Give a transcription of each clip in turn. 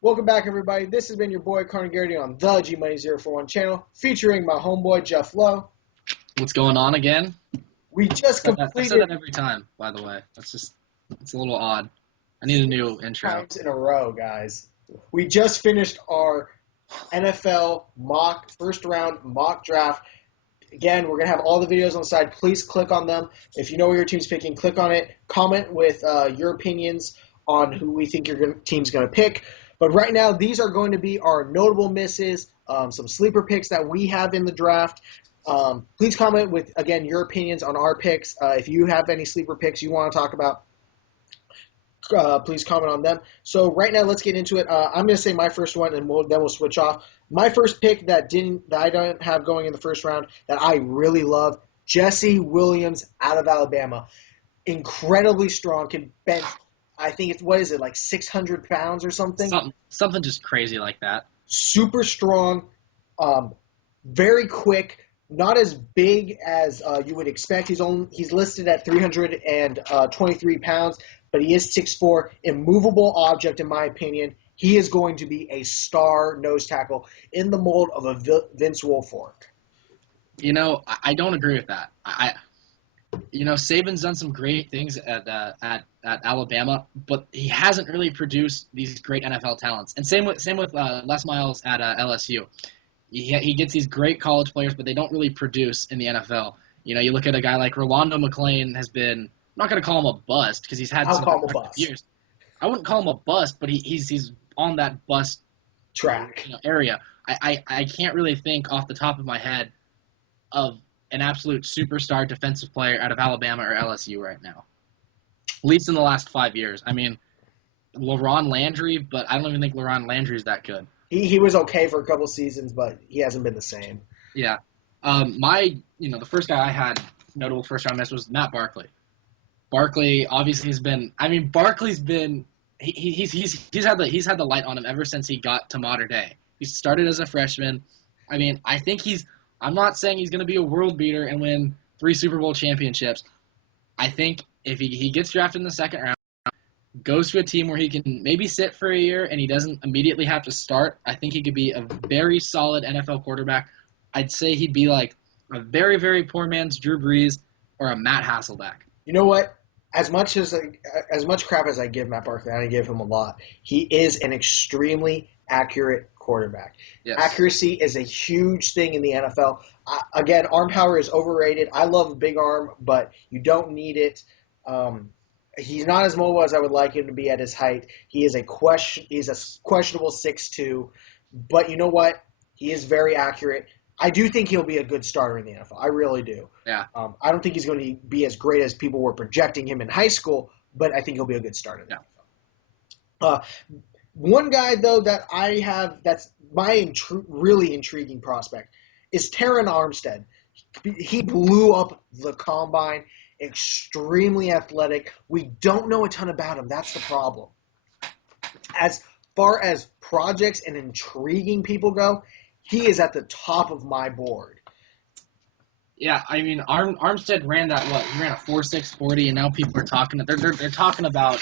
Welcome back, everybody. This has been your boy, Connor Garrity, on the G-Money041 channel, featuring my homeboy, Jeff Lowe. What's going on again? We just completed... I've said that every time, by the way. It's a little odd. I need a new intro. Times in a row, guys. We just finished our NFL first-round mock draft. Again, we're going to have all the videos on the side. Please click on them. If you know where your team's picking, click on it. Comment with your opinions on who we think your team's going to pick. But right now, these are going to be our notable misses, some sleeper picks that we have in the draft. Please comment with, again, your opinions on our picks. If you have any sleeper picks you want to talk about, please comment on them. So right now, let's get into it. I'm going to say my first one, and then we'll switch off. My first pick that I don't have going in the first round that I really love, Jesse Williams out of Alabama. Incredibly strong, can bench. I think it's, what is it, like 600 pounds or something? Something just crazy like that. Super strong, very quick, not as big as you would expect. He's listed at 323 pounds, but he is 6'4", immovable object in my opinion. He is going to be a star nose tackle in the mold of a Vince Wilfork. You know, I don't agree with that. Saban's done some great things at Alabama, but he hasn't really produced these great NFL talents. And same with Les Miles at LSU. He gets these great college players, but they don't really produce in the NFL. You look at a guy like Rolando McClain has been. I'm not going to call him a bust because he's had some years. I wouldn't call him a bust, but he's on that bust track area. I can't really think off the top of my head of an absolute superstar defensive player out of Alabama or LSU right now. At least in the last 5 years. I mean, LaRon Landry, but I don't even think LaRon Landry is that good. He was okay for a couple seasons, but he hasn't been the same. Yeah. The first guy I had notable first round miss was Matt Barkley. Barkley obviously has been. I mean, Barkley's been. He's had the light on him ever since he got to modern day. He started as a freshman. I mean, I think I'm not saying he's going to be a world beater and win 3 Super Bowl championships. I think if he gets drafted in the second round, goes to a team where he can maybe sit for a year and he doesn't immediately have to start, I think he could be a very solid NFL quarterback. I'd say he'd be like a very, very poor man's Drew Brees or a Matt Hasselbeck. You know what? As much crap as I give Matt Barkley, and I give him a lot, he is an extremely accurate quarterback. Yes. Accuracy is a huge thing in the NFL. Again, arm power is overrated. I love a big arm, but you don't need it. He's not as mobile as I would like him to be at his height. He's a questionable 6'2", but you know what? He is very accurate. I do think he'll be a good starter in the NFL. I really do. Yeah. I don't think he's going to be as great as people were projecting him in high school, but I think he'll be a good starter in the NFL. One guy, though, that I have that's my really intriguing prospect is Terron Armstead. He blew up the combine, extremely athletic. We don't know a ton about him. That's the problem. As far as projects and intriguing people go, he is at the top of my board. Yeah, I mean, Armstead ran that He ran a 4.6 40, and now people are talking. They're talking about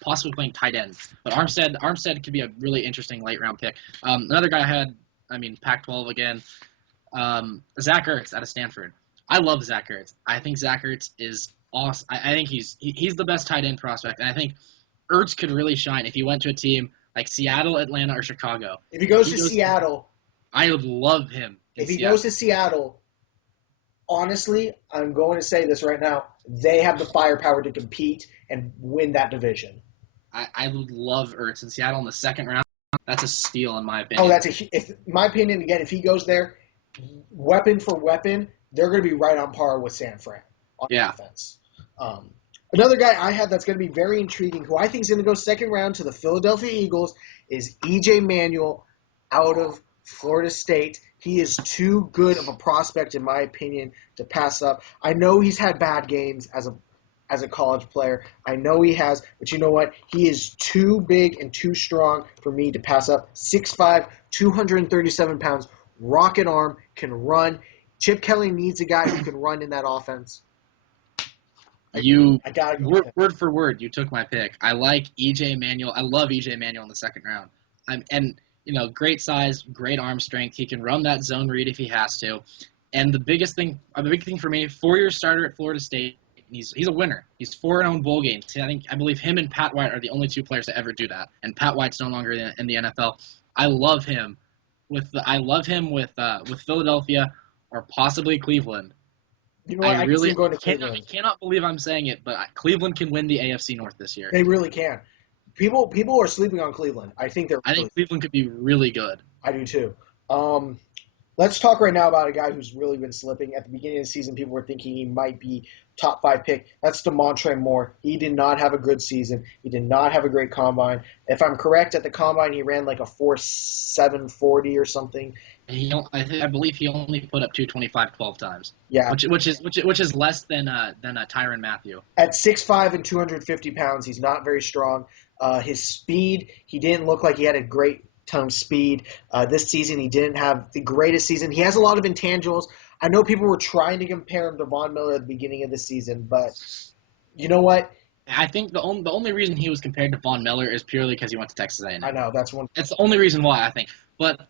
possibly playing tight end. But Armstead could be a really interesting late round pick. Another guy I had, Pac-12 again. Zach Ertz out of Stanford. I love Zach Ertz. I think Zach Ertz is awesome. I think he's the best tight end prospect, and I think Ertz could really shine if he went to a team like Seattle, Atlanta, or Chicago. If he goes to Seattle, I would love him. If he goes to Seattle, honestly, I'm going to say this right now, they have the firepower to compete and win that division. I would love Ertz in Seattle in the second round. That's a steal in my opinion. In my opinion, again, if he goes there, weapon for weapon, they're going to be right on par with San Fran on defense. Another guy I have that's going to be very intriguing, who I think is going to go second round to the Philadelphia Eagles, is E.J. Manuel out of Florida State. He is too good of a prospect, in my opinion, to pass up. I know he's had bad games as a college player. I know he has, but you know what? He is too big and too strong for me to pass up. 6'5", 237 pounds, rocket arm, can run. Chip Kelly needs a guy who can run in that offense. I gotta go with him. Word for word, you took my pick. I like EJ Manuel. I love EJ Manuel in the second round. Great size, great arm strength. He can run that zone read if he has to. And the big thing for me, 4-year starter at Florida State. He's a winner. He's 4-0 in bowl games. I believe him and Pat White are the only two players to ever do that. And Pat White's no longer in the NFL. I love him with Philadelphia or possibly Cleveland. You know what? I can see him going to I Cleveland. cannot believe I'm saying it, but Cleveland can win the AFC North this year. They really can. People are sleeping on Cleveland. I think I think Cleveland could be really good. I do too. Let's talk right now about a guy who's really been slipping. At the beginning of the season, people were thinking he might be top 5 pick. That's Demontre Moore. He did not have a good season. He did not have a great combine. If I'm correct, at the combine he ran like a 4.740 or something. I believe he only put up 225 12 times. Yeah, which is less than Tyrann Mathieu. At 6'5" and 250 pounds, he's not very strong. His speed, he didn't look like he had a great ton of speed. This season, he didn't have the greatest season. He has a lot of intangibles. I know people were trying to compare him to Von Miller at the beginning of the season, but you know what? I think the only reason he was compared to Von Miller is purely because he went to Texas A&M. I know, that's the only reason why, I think. But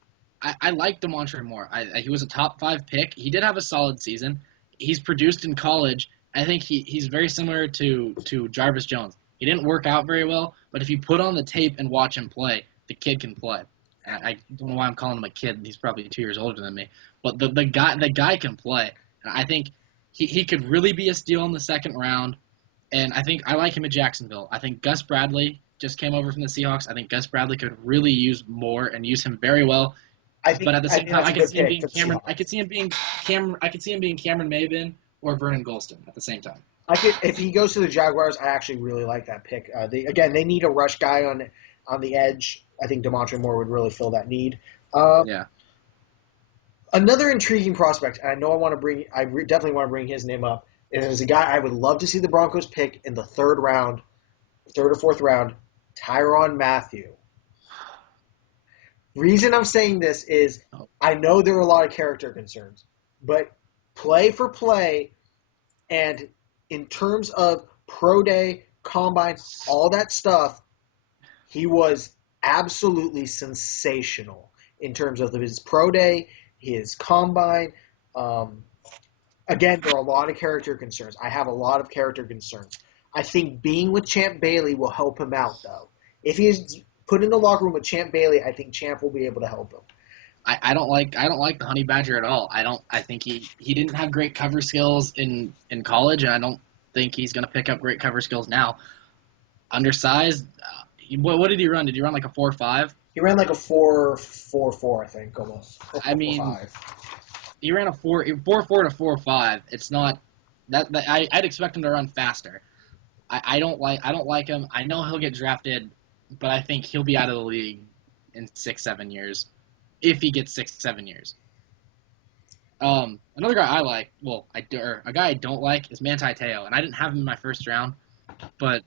I like Demontre Moore. He was a top 5 pick. He did have a solid season. He's produced in college. I think he's very similar to Jarvis Jones. He didn't work out very well, but if you put on the tape and watch him play, the kid can play. I don't know why I'm calling him a kid. He's probably 2 years older than me. But the guy can play. I think he could really be a steal in the second round. And I like him at Jacksonville. I think Gus Bradley just came over from the Seahawks. I think Gus Bradley could really use more and use him very well. But at the same time, I could see him being Cameron. I could see him being Cameron Maybin or Vernon Gholston at the same time. If he goes to the Jaguars, I actually really like that pick. They need a rush guy on the edge. I think Demontre Moore would really fill that need. Yeah. Another intriguing prospect, and I know I definitely want to bring his name up, is a guy I would love to see the Broncos pick in the third or fourth round, Tyrann Mathieu. Reason I'm saying this is I know there are a lot of character concerns, but play for play and in terms of pro day, combine, all that stuff, he was absolutely sensational in terms of his pro day, his combine. Again, there are a lot of character concerns. I have a lot of character concerns. I think being with Champ Bailey will help him out, though. If he's put in the locker room with Champ Bailey, I think Champ will be able to help him. I don't like the Honey Badger at all. I think he didn't have great cover skills in college, and I don't think he's going to pick up great cover skills now. Undersized. What did he run? Did he run like a 4.5? He ran like a 4.44, I think, almost. 4.45. He ran a 4.4 to 4.5. It's not that I'd expect him to run faster. I don't like him. I know he'll get drafted, but I think he'll be out of the league in 6-7 years, if he gets 6-7 years. Another guy I like, a guy I don't like is Manti Te'o, and I didn't have him in my first round, but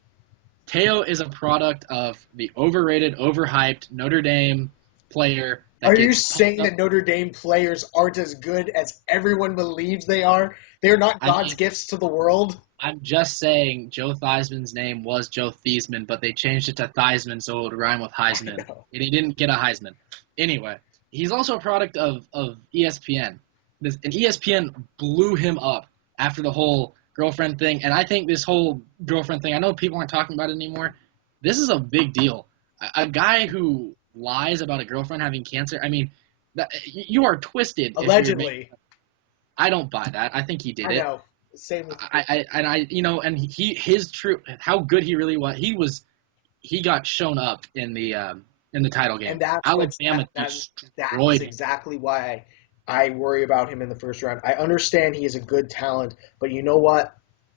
Te'o is a product of the overrated, overhyped Notre Dame player. Are you saying that Notre Dame players aren't as good as everyone believes they are? They're not God's gifts to the world? I'm just saying Joe Theismann's name was Joe Theismann, but they changed it to Theismann so it would rhyme with Heisman. And he didn't get a Heisman. Anyway, he's also a product of ESPN. And ESPN blew him up after the whole girlfriend thing. And I think this whole girlfriend thing, I know people aren't talking about it anymore. This is a big deal. A guy who lies about a girlfriend having cancer, I mean, you are twisted. Allegedly. I don't buy that. I think he did it. I know. Same with his true how good he really was. He got shown up in the title game. And that's exactly why I worry about him in the first round. I understand he is a good talent, but you know what?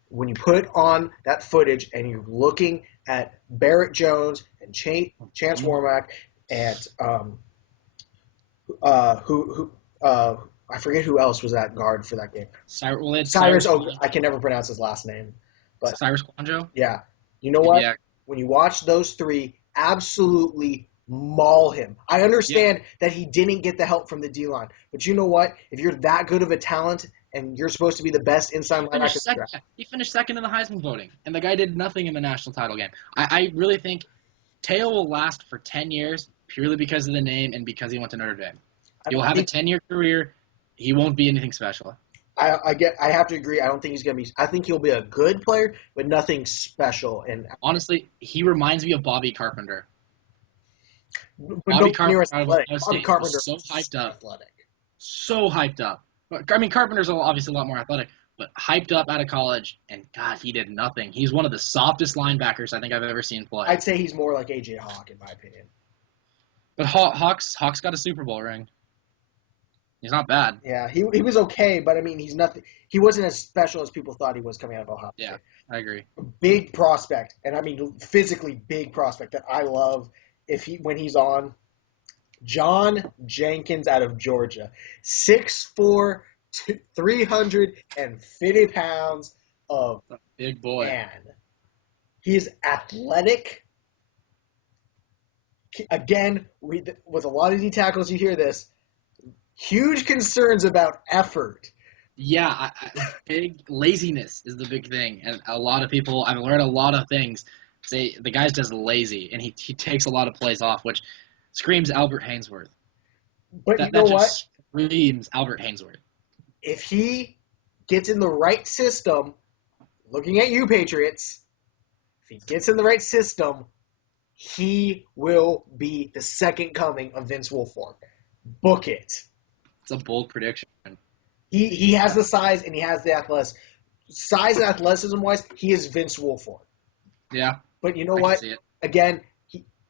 When you put on that footage and you're looking at Barrett Jones and Chance Warmack and I forget who else was that guard for that game. Cyrus I can never pronounce his last name. But Cyrus Kouandjio? Yeah. You know what? Yeah. When you watch those three, absolutely maul him. I understand that he didn't get the help from the D-line. But you know what? If you're that good of a talent and you're supposed to be the best inside linebacker. He finished second in the Heisman voting, and the guy did nothing in the national title game. I really think Teo will last for 10 years purely because of the name and because he went to Notre Dame. He will have a 10-year career. He won't be anything special. I have to agree. I don't think he's going to be – I think he'll be a good player, but nothing special. And honestly, he reminds me of Bobby Carpenter. Bobby Carpenter was so hyped up. Athletic. So hyped up. I mean, Carpenter's obviously a lot more athletic, but hyped up out of college, and God, he did nothing. He's one of the softest linebackers I think I've ever seen play. I'd say he's more like A.J. Hawk, in my opinion. But Hawk's got a Super Bowl ring. He's not bad. Yeah, he was okay, but I mean, he's nothing. He wasn't as special as people thought he was coming out of Ohio State. Yeah, I agree. Big prospect, and I mean physically big prospect that I love. When he's on, John Jenkins out of Georgia, 6'4", 350 pounds of big boy. Man, he's athletic. Again, with a lot of D tackles, you hear this. Huge concerns about effort. Yeah, big laziness is the big thing, and a lot of people. I've learned a lot of things. Say the guy's just lazy, and he takes a lot of plays off, which screams Albert Hainsworth. But you know what? Screams Albert Hainsworth. If he gets in the right system, looking at you, Patriots, if he gets in the right system, he will be the second coming of Vince Wilfork. Book it. It's a bold prediction. He has the size and he has the athleticism. Size and athleticism-wise, he is Vince Wilfork. Yeah. But you know what? Again,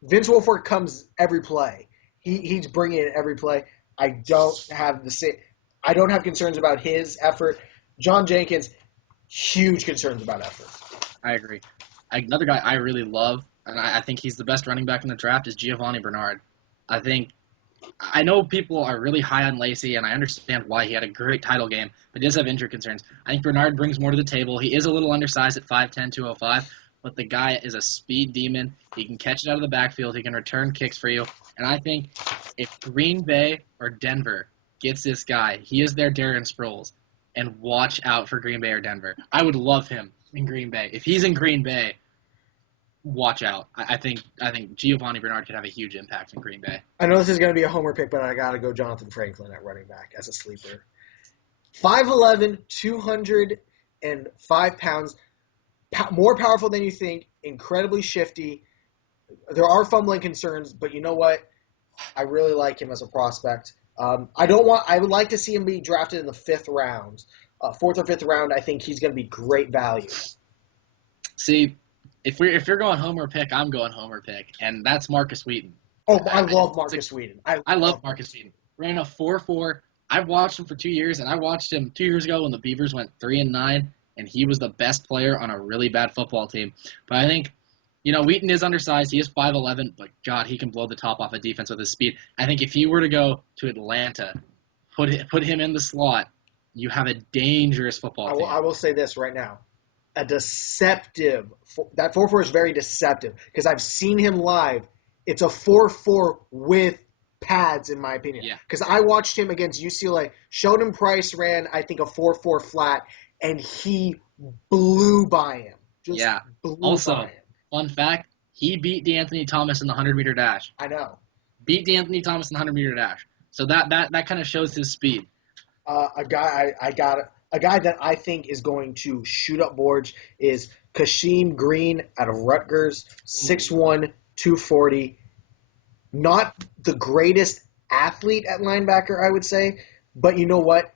Vince Wilfork comes every play. He's bringing it every play. I don't have concerns about his effort. John Jenkins, huge concerns about effort. I agree. Another guy I really love, and I think he's the best running back in the draft, is Giovanni Bernard. I know people are really high on Lacey, and I understand why. He had a great title game, but he does have injury concerns. I think Bernard brings more to the table. He is a little undersized at 5'10", 205, but the guy is a speed demon. He can catch it out of the backfield. He can return kicks for you. And I think if Green Bay or Denver gets this guy, he is their Darren Sproles. And watch out for Green Bay or Denver. I would love him in Green Bay. If he's in Green Bay, watch out. I think Giovanni Bernard could have a huge impact in Green Bay. I know this is going to be a homer pick, but I got to go Jonathan Franklin at running back as a sleeper. 5'11", 205 pounds, more powerful than you think, incredibly shifty. There are fumbling concerns, but you know what? I really like him as a prospect. I would like to see him be drafted in the 5th round. 4th or 5th round, I think he's going to be great value. See, if you're going homer pick, I'm going homer pick, and that's Marcus Wheaton. Oh, I love Marcus Wheaton. I love Marcus Wheaton. Ran a 4.4. I've watched him for 2 years, and I watched him 2 years ago when the Beavers went 3-9, and he was the best player on a really bad football team. But I think, Wheaton is undersized. He is 5'11", but God, he can blow the top off a defense with his speed. I think if he were to go to Atlanta, put him in the slot, you have a dangerous football team. I will say this right now. That 4.4 is very deceptive because I've seen him live. It's a 4.4 with pads, in my opinion. Yeah. Because I watched him against UCLA. Sheldon Price ran, I think, a 4.4 flat, and he blew by him. Fun fact, he beat DeAnthony Thomas in the 100-meter dash. I know. Beat DeAnthony Thomas in the 100-meter dash. So that kind of shows his speed. A guy that I think is going to shoot up boards is Kasheem Green out of Rutgers, 6'1", 240. Not the greatest athlete at linebacker, I would say, but you know what?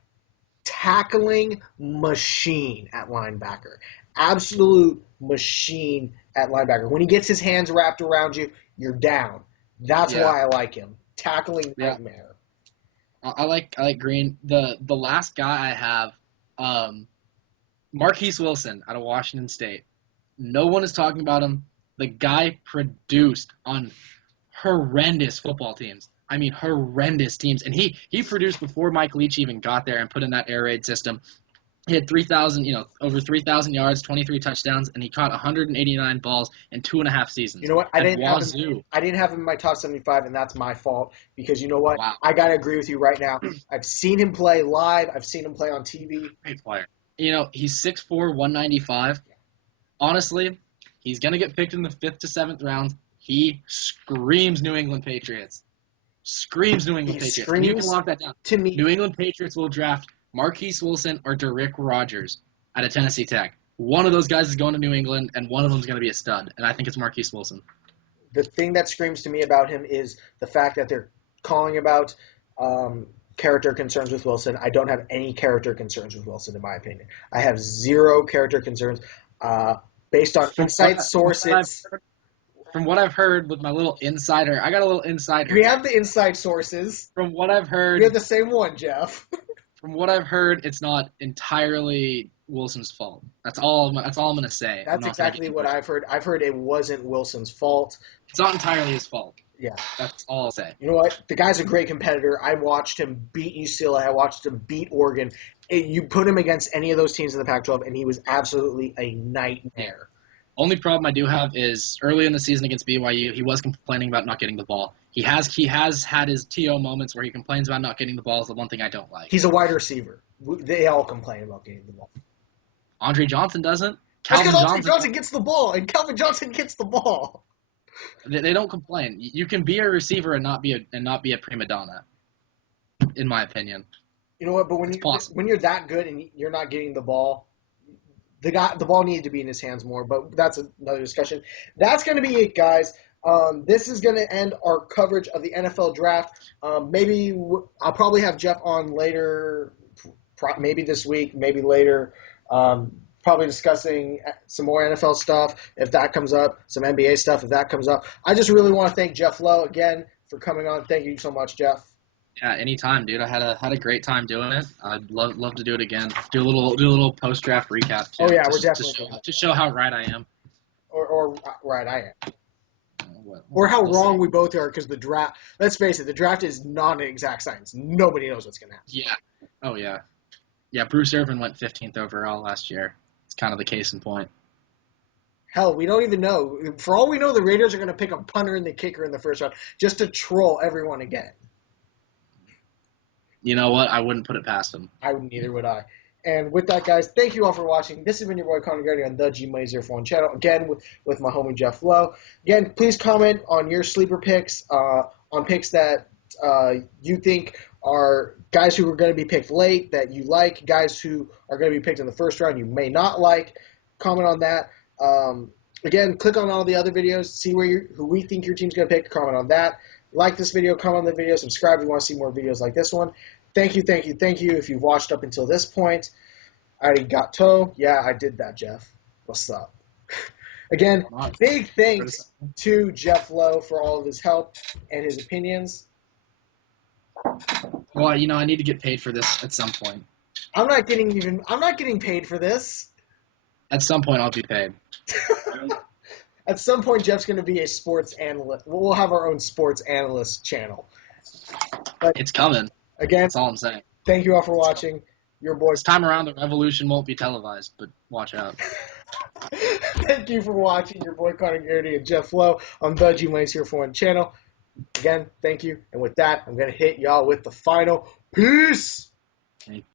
Tackling machine at linebacker. Absolute machine at linebacker. When he gets his hands wrapped around you, you're down. That's why I like him. Tackling nightmare. I like Green. The last guy I have, Marquise Wilson out of Washington State. No one is talking about him. The guy produced on horrendous football teams. I mean, horrendous teams. And he produced before Mike Leach even got there and put in that air raid system. He had 3,000, over 3,000 yards, 23 touchdowns, and he caught 189 balls in 2.5 seasons. You know what? I didn't have him in my top 75, and that's my fault because you know what? Wow. I gotta agree with you right now. I've seen him play live. I've seen him play on TV. Great player. He's 6'4", 195. Honestly, he's gonna get picked in the 5th to 7th round. He screams New England Patriots. Screams New England Patriots. And you can lock that down. To me, New England Patriots will draft Marquise Wilson or Derrick Rogers out of Tennessee Tech. One of those guys is going to New England, and one of them is going to be a stud, and I think it's Marquise Wilson. The thing that screams to me about him is the fact that they're calling about character concerns with Wilson. I don't have any character concerns with Wilson, in my opinion. I have zero character concerns based on inside sources. From what I've heard with my little insider, I got a little insider. We have the inside sources. From what I've heard, we have the same one, Jeff. From what I've heard, it's not entirely Wilson's fault. That's all I'm going to say. That's exactly what I've heard. I've heard it wasn't Wilson's fault. It's not entirely his fault. Yeah. That's all I'll say. You know what? The guy's a great competitor. I watched him beat UCLA. I watched him beat Oregon. You put him against any of those teams in the Pac-12, and he was absolutely a nightmare. Only problem I do have is early in the season against BYU, he was complaining about not getting the ball. He has had his TO moments where he complains about not getting the ball. Is the one thing I don't like. He's a wide receiver. They all complain about getting the ball. Andre Johnson doesn't. Andre Johnson gets the ball, and Calvin Johnson gets the ball. They don't complain. You can be a receiver and not be a prima donna, in my opinion. You know what? But when you're that good and you're not getting the ball. The ball needed to be in his hands more, but that's another discussion. That's going to be it, guys. This is going to end our coverage of the NFL draft. Maybe I'll probably have Jeff on later, maybe this week, maybe later, probably discussing some more NFL stuff if that comes up, some NBA stuff if that comes up. I just really want to thank Jeff Lowe again for coming on. Thank you so much, Jeff. Yeah, anytime, dude. I had a great time doing it. I'd love to do it again. Do a little post draft recap too. Oh yeah, we're definitely to show how right I am. Or right I am. Or how wrong we both are because the draft. Let's face it, the draft is not an exact science. Nobody knows what's gonna happen. Yeah. Oh yeah. Yeah. Bruce Irvin went 15th overall last year. It's kind of the case in point. Hell, we don't even know. For all we know, the Raiders are gonna pick a punter and the kicker in the first round just to troll everyone again. You know what? I wouldn't put it past him. Neither would I. And with that, guys, thank you all for watching. This has been your boy Connor Gardy on the G-Money04 channel. Again, with my homie Jeff Lowe. Again, please comment on your sleeper picks, on picks that you think are guys who are going to be picked late, that you like, guys who are going to be picked in the first round you may not like. Comment on that. Again, click on all the other videos, see who we think your team's going to pick, comment on that. Like this video, comment on the video, subscribe if you want to see more videos like this one. Thank you if you've watched up until this point. Arigato. Yeah, I did that, Jeff. What's up? Again, big thanks to Jeff Lowe for all of his help and his opinions. Well, I need to get paid for this at some point. I'm not getting paid for this. At some point, I'll be paid. At some point, Jeff's going to be a sports analyst. We'll have our own sports analyst channel. But it's coming. Again, that's all I'm saying. Thank you all for watching. Your boys. This time around, the revolution won't be televised, but watch out. Thank you for watching. Your boy Connor Garrity and Jeff Lowe on the G-Money04 channel. Again, thank you. And with that, I'm going to hit y'all with the final. Peace!